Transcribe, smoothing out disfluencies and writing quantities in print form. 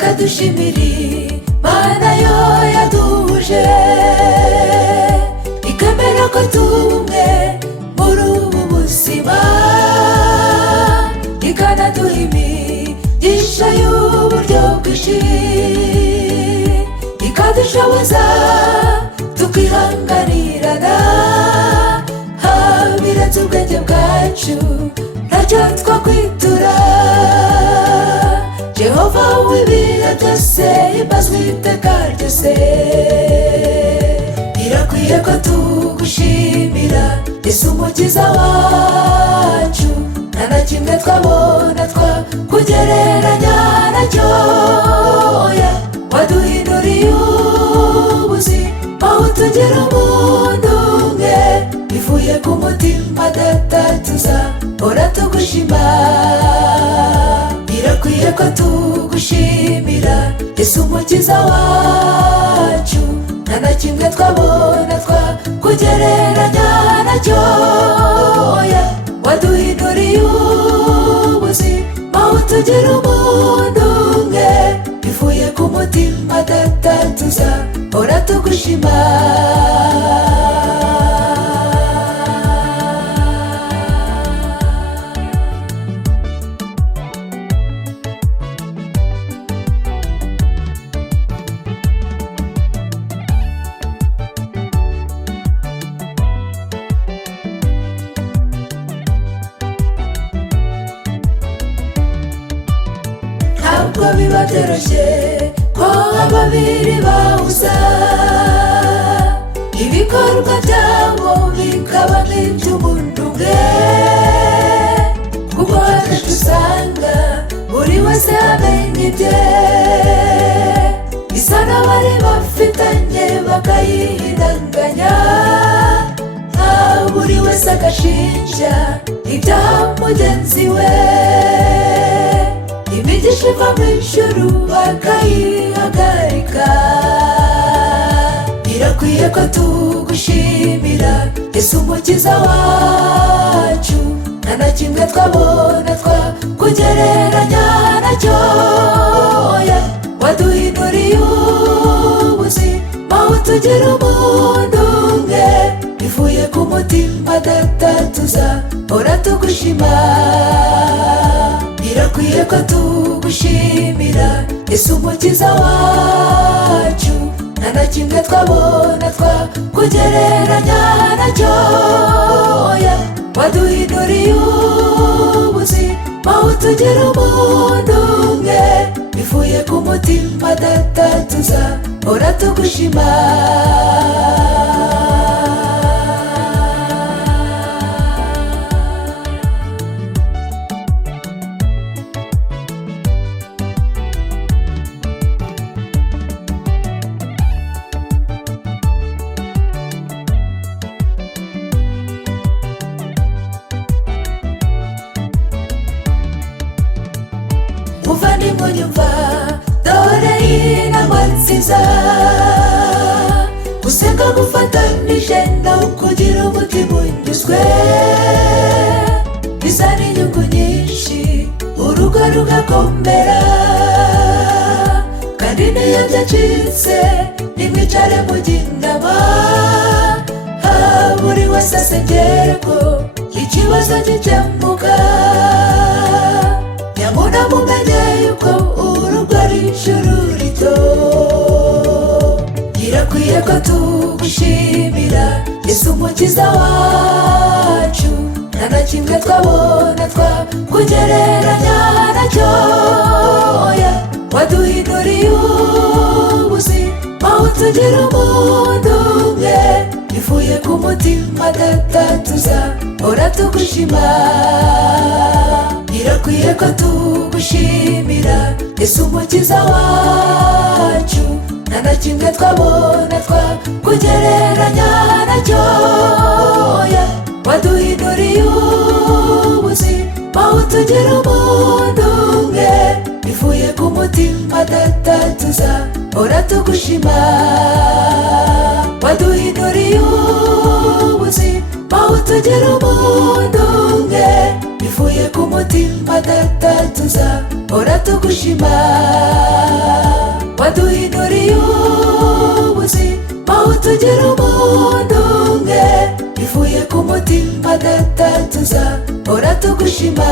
reka dushimire Mana yo yaduhuje ikemera ko tubumwe muri ubu buzima, ikanaduha imigisha y'uburyo bwinshi, ikadushoboza tukihanganirana birenze ubwenge bwacu, ntacyo twakwitura. Jehova w'ibihe byose himbazwe iteka ryose, birakwiye ko tugushimira Yesu umukiza wacu, nta na kimwe twabona twakugereranya nacyo. Waduhinduriye ubuzima utugira umuntu umwe, bivuye ku mutima data tuzahora tugushima. Birakwiye ko tugushimira Yesu umukiza wacu, nta na kimwe twabona twakugereranya nacyo. Waduhinduriye ubuzima utugira umuntu umwe, bivuye ku mutima data tuzahora tugushima. Ntabwo biba byoroshye ko babiri bahuza, ibikorwa byabo bikaba nk'iby'umuntu umwe, kuko akenshi usanga buri wese amenya ibye, bisa n'abari bafitanye bakayihindanganya, buri wese agashinja ibyaha mugenzi we, imigisha iva mu ijuru bakayihagarika. Birakwiye ko tugushimira Yesu umukiza wacu, nta na kimwe twabona twakugereranya nacyo. Waduhinduriye ubuzima utugira umuntu umwe, bivuye ku mutima data tuzahora tugushima. Birakwiye ko tugushimira Yesu umukiza wacu, nta na kimwe twabona twakugereranya nacyo. Waduhinduriye ubuzima utugira umuntu umwe, bivuye ku mutima data tuzahora tugushima. Muvandimwe unyumva, dore inama nziza, gusenga gufatanije nawe kugira umutima unyuzwe, bizana inyungu nyinshi, urugo rugakomera. Kandi niyo byacitse nimwicare mujye inama, buri wese asengere ko ikibazo gikemuka. Nyamuna mumenye yuko urugo ari ijuru rito. Birakwiye ko tugushimira Yesu umukiza wacu, nta na kimwe twabona twakugereranya nacyo. Waduhinduriye ubuzima utugira umuntu umwe, bivuye ku mutima data tuzahora tugushima. Birakwiye ko tugushimira Yesu umukiza wacu, nta na kimwe twabona twakugereranya nacyo. Waduhinduriye ubuzima utugira umuntu umwe, bivuye ku mutima data tuzahora tugushima. Waduhinduriye ubuzima utugira umuntu umwe, bivuye ku mutima data tuzahora tugushima. Waduhinduriye ubuzima utugira umuntu umwe, bivuye ku mutima data tuzahora tugushima.